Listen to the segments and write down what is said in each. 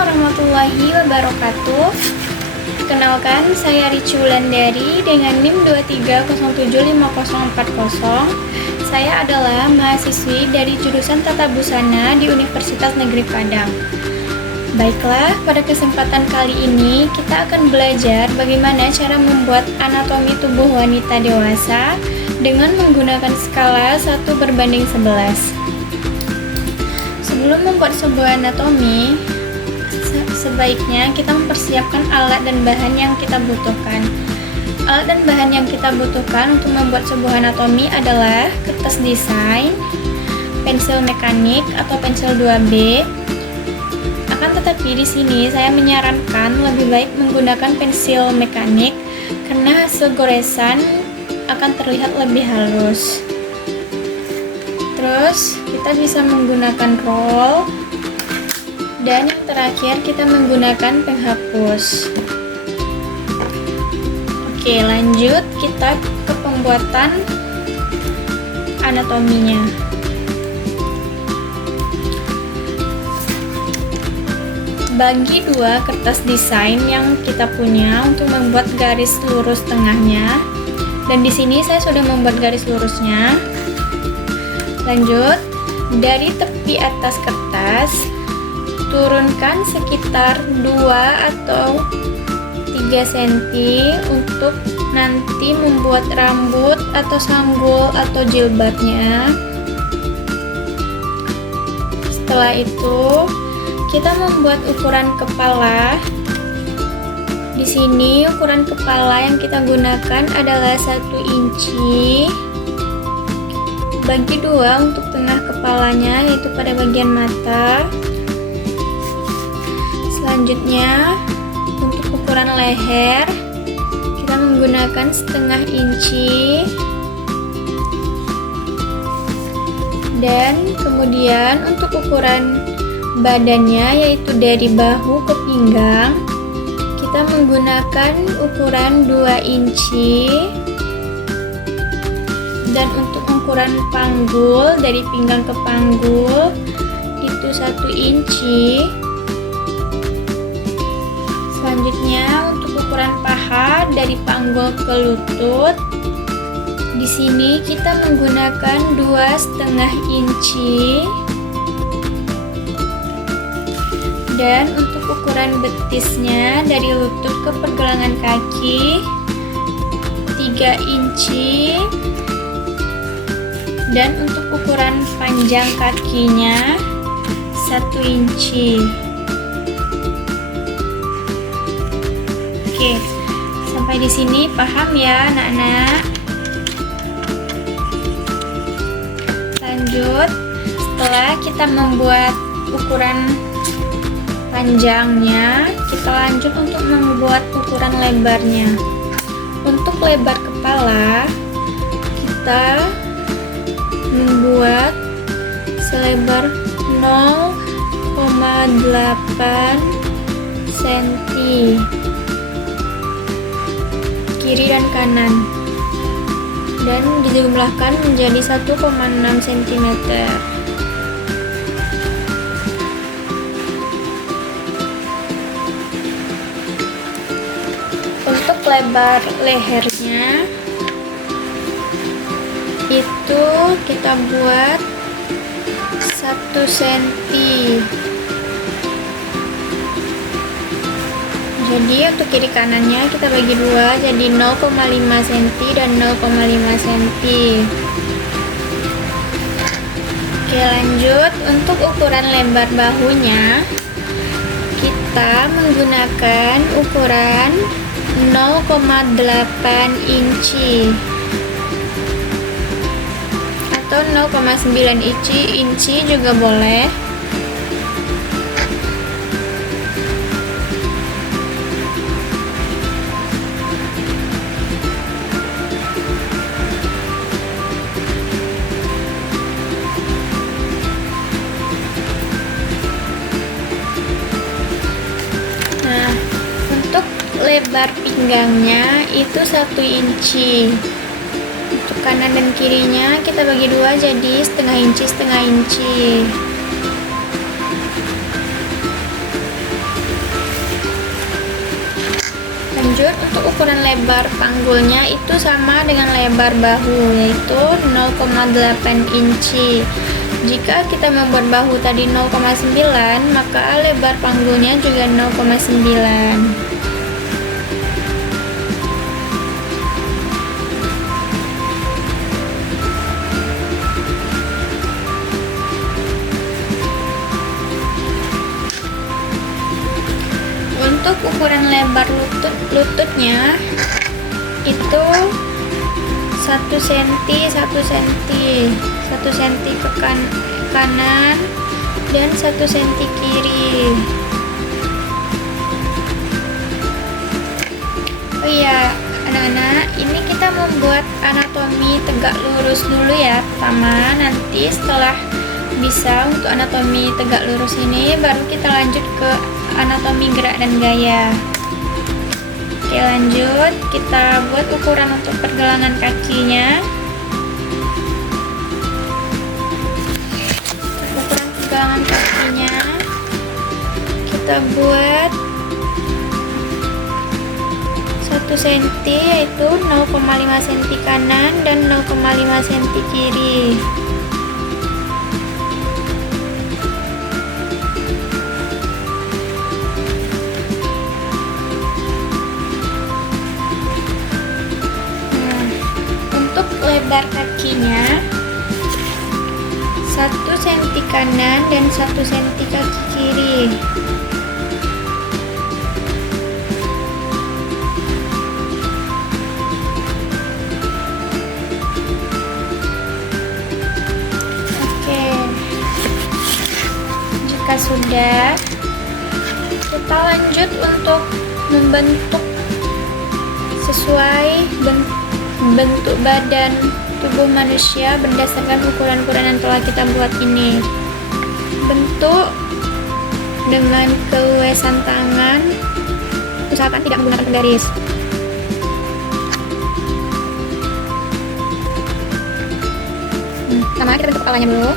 warahmatullahi wabarakatuh. Kenalkan, saya Rici Wulandari dengan NIM 2307540. Saya adalah mahasiswi dari jurusan Tata Busana di Universitas Negeri Padang. Baiklah, pada kesempatan kali ini kita akan belajar bagaimana cara membuat anatomi tubuh wanita dewasa dengan menggunakan skala 1:11. Sebelum membuat sebuah anatomi, sebaiknya kita mempersiapkan alat dan bahan yang kita butuhkan. Alat dan bahan yang kita butuhkan untuk membuat sebuah anatomi adalah kertas desain, pensil mekanik atau pensil 2B. Akan tetapi di sini saya menyarankan lebih baik menggunakan pensil mekanik karena hasil goresan akan terlihat lebih halus. Terus kita bisa menggunakan roll, dan yang terakhir kita menggunakan penghapus. Oke, lanjut kita ke pembuatan anatominya. Bagi dua kertas desain yang kita punya untuk membuat garis lurus tengahnya, dan di sini saya sudah membuat garis lurusnya. Lanjut, dari tepi atas kertas turunkan sekitar 2 atau 3 cm untuk nanti membuat rambut atau sanggul atau jilbabnya. Setelah itu kita membuat ukuran kepala. Di sini ukuran kepala yang kita gunakan adalah 1 inci. Bagi 2 untuk tengah kepalanya, yaitu pada bagian mata. Selanjutnya untuk ukuran leher kita menggunakan 1/2 inci, dan kemudian untuk ukuran badannya, yaitu dari bahu ke pinggang, kita menggunakan ukuran 2 inci, dan untuk ukuran panggul dari pinggang ke panggul itu 1 inci. Selanjutnya untuk ukuran paha dari panggul ke lutut, di sini kita menggunakan 2,5 inci, dan untuk ukuran betisnya dari lutut ke pergelangan kaki 3 inci, dan untuk ukuran panjang kakinya 1 inci. Oke, sampai di sini paham ya anak-anak? Lanjut, setelah kita membuat ukuran panjangnya, kita lanjut untuk membuat ukuran lebarnya. Untuk lebar kepala, kita membuat selebar 0,8 cm kiri dan kanan, dan dijumlahkan menjadi 1,6 cm. Untuk lebar lehernya itu kita buat 1 cm. Jadi untuk kiri kanannya kita bagi 2, jadi 0,5 cm dan 0,5 cm. Oke, lanjut untuk ukuran lebar bahunya kita menggunakan ukuran 0,8 inci atau 0,9 inci juga boleh. Nah, untuk lebar pinggangnya itu 1 inci. Untuk kanan dan kirinya kita bagi 2, jadi 1/2 inci, 1/2 inci. Lanjut, untuk ukuran lebar panggulnya itu sama dengan lebar bahu, yaitu 0,8 inci. Jika kita membuat bahu tadi 0,9, maka lebar panggulnya juga 0,9. Untuk ukuran lebar lututnya itu 1 cm, 1 cm ke kanan dan 1 cm kiri. Oh iya, anak-anak, ini kita membuat anatomi tegak lurus dulu ya. Pertama, nanti setelah bisa untuk anatomi tegak lurus ini, baru kita lanjut ke anatomi gerak dan gaya. Oke, lanjut, kita buat ukuran untuk pergelangan kakinya. Ukuran pergelangan kakinya kita buat 1 cm, yaitu 0,5 cm kanan dan 0,5 cm kiri. Lebar kakinya 1 cm kanan dan 1 cm kaki kiri. Oke, jika sudah, kita lanjut untuk membentuk sesuai bentuk badan tubuh manusia berdasarkan ukuran-ukuran yang telah kita buat ini. Bentuk dengan keluasan tangan, usahakan tidak menggunakan penggaris. Pertama kita bentuk kepalanya dulu.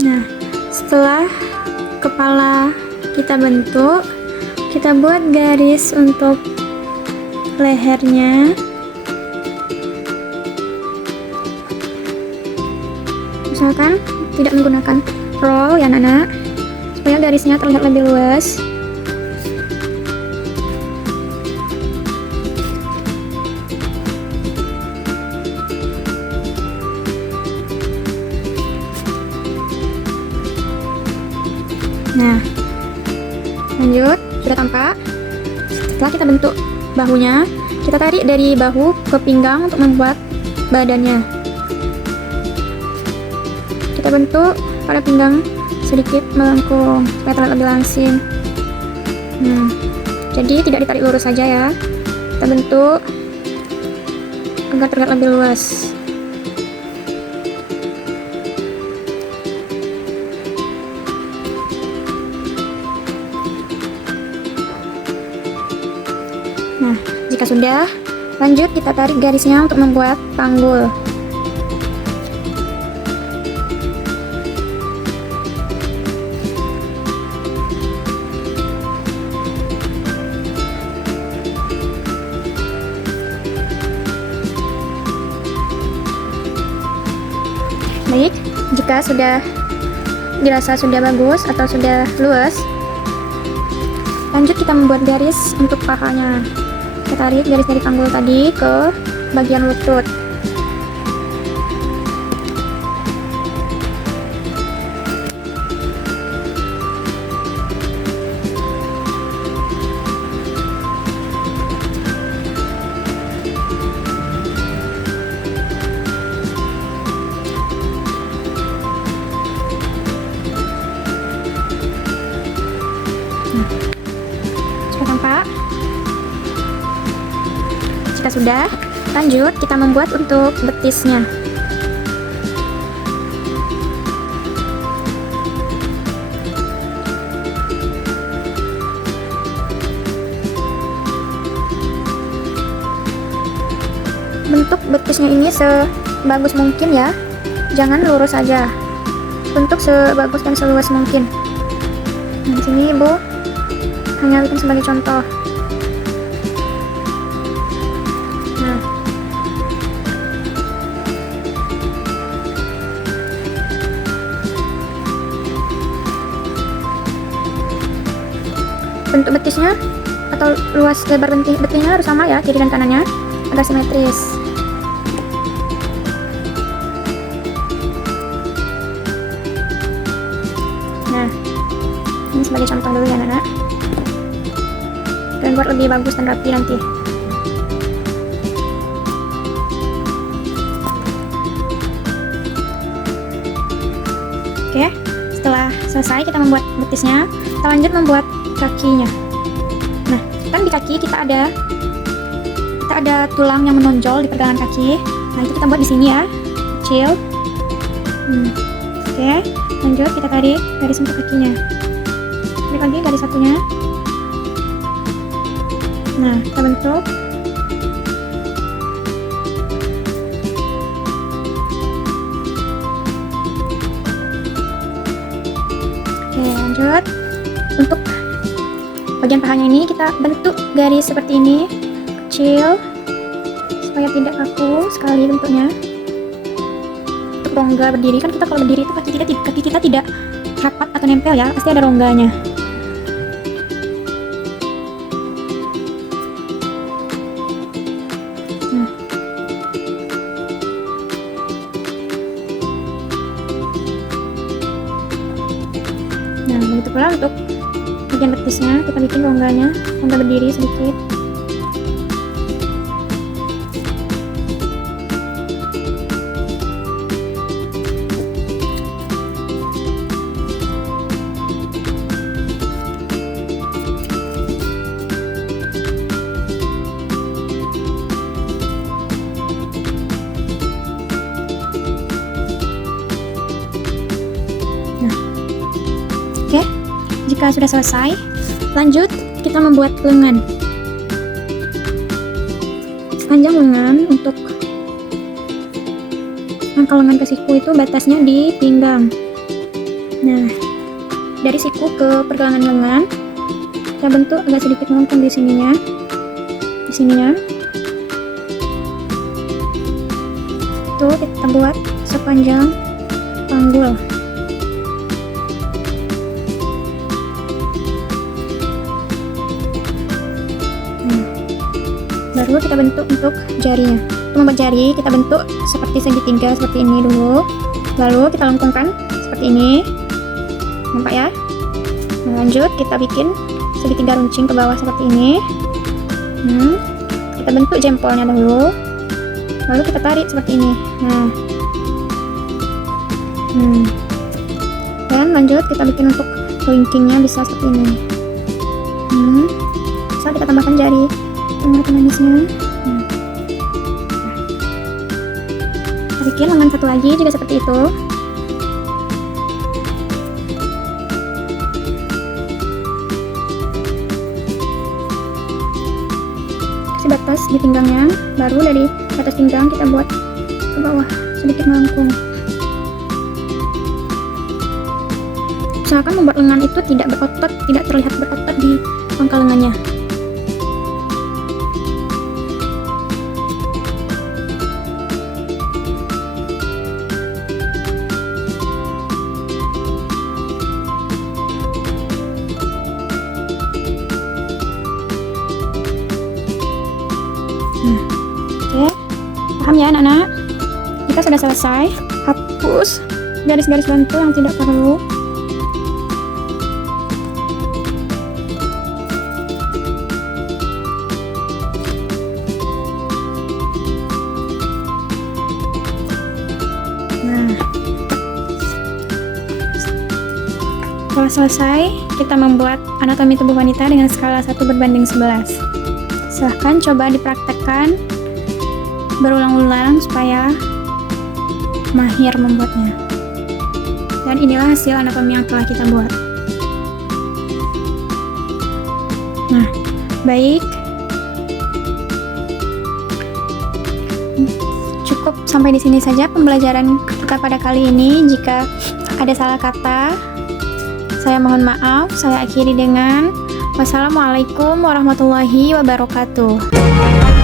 Nah, setelah kepala kita bentuk, kita buat garis untuk lehernya. Misalkan tidak menggunakan roll ya anak-anak, supaya garisnya terlihat lebih luas. Nah, lanjut, sudah tampak. Setelah kita bentuk bahunya, kita tarik dari bahu ke pinggang untuk membuat badannya. Kita bentuk pada pinggang sedikit melengkung supaya terlihat lebih langsing. Nah, jadi tidak ditarik lurus saja ya. Kita bentuk agar terlihat lebih luas. Nah, jika sudah, lanjut kita tarik garisnya untuk membuat panggul. Baik, jika sudah dirasa sudah bagus atau sudah luas, lanjut kita membuat garis untuk pahanya. Kita tarik garis dari panggul tadi ke bagian lutut. Sudah tampak. Jika sudah, lanjut kita membuat untuk betisnya. Bentuk betisnya ini sebagus mungkin ya, jangan lurus saja. Bentuk sebagus dan seluas mungkin. Nah, di sini Ibu hanya bikin sebagai contoh. Nah, bentuk betisnya atau luas lebar betisnya harus sama ya, kiri dan kanannya agar simetris. Nah, ini sebagai contoh dulu ya anak-anak, dan buat lebih bagus dan rapi nanti. Oke, setelah selesai kita membuat betisnya, kita lanjut membuat kakinya. Nah, kan di kaki kita ada tulang yang menonjol di pergelangan kaki. Nah, itu kita buat di sini ya, kecil. Oke, lanjut kita tarik garis untuk kakinya. Tarik lagi garis satunya. Nah, kita bentuk. Oke, lanjut. Untuk bagian pahanya ini kita bentuk garis seperti ini, kecil, supaya tidak kaku sekali bentuknya. Untuk rongga berdiri, kan kita kalau berdiri itu kaki kita tidak rapat atau nempel ya, pasti ada rongganya. Nah, begitu pula untuk bagian betisnya, kita bikin rongganya, rongga berdiri sedikit. Oke, jika sudah selesai, lanjut kita membuat lengan. Panjang lengan untuk pangkal lengan ke siku itu batasnya di pinggang. Nah, dari siku ke pergelangan lengan kita bentuk agak sedikit melengkung di sininya, Itu kita buat sepanjang panggul. Baru kita bentuk untuk jarinya. Untuk membuat jari kita bentuk seperti segitiga seperti ini dulu, lalu kita lengkungkan seperti ini, nampak ya. Nah, lanjut kita bikin segitiga runcing ke bawah seperti ini. Kita bentuk jempolnya dulu, lalu kita tarik seperti ini. Nah, dan lanjut kita bikin untuk kelingkingnya bisa seperti ini. Bisa kita tambahkan jari manisnya. Kita bikin lengan satu lagi juga seperti itu. Kasih batas di pinggangnya, baru dari batas pinggang kita buat ke bawah sedikit melengkung. Usahakan membuat lengan itu tidak berotot, tidak terlihat berotot di pangkal lengannya. Oke, paham ya anak-anak? Jika sudah selesai, hapus garis-garis bantu yang tidak perlu. Nah, setelah selesai, kita membuat anatomi tubuh wanita dengan skala 1:11. Silahkan coba dipraktekkan berulang-ulang supaya mahir membuatnya. Dan inilah hasil anatomi yang telah kita buat. Nah, baik. Cukup sampai di sini saja pembelajaran kita pada kali ini. Jika ada salah kata, saya mohon maaf. Saya akhiri dengan wassalamualaikum warahmatullahi wabarakatuh.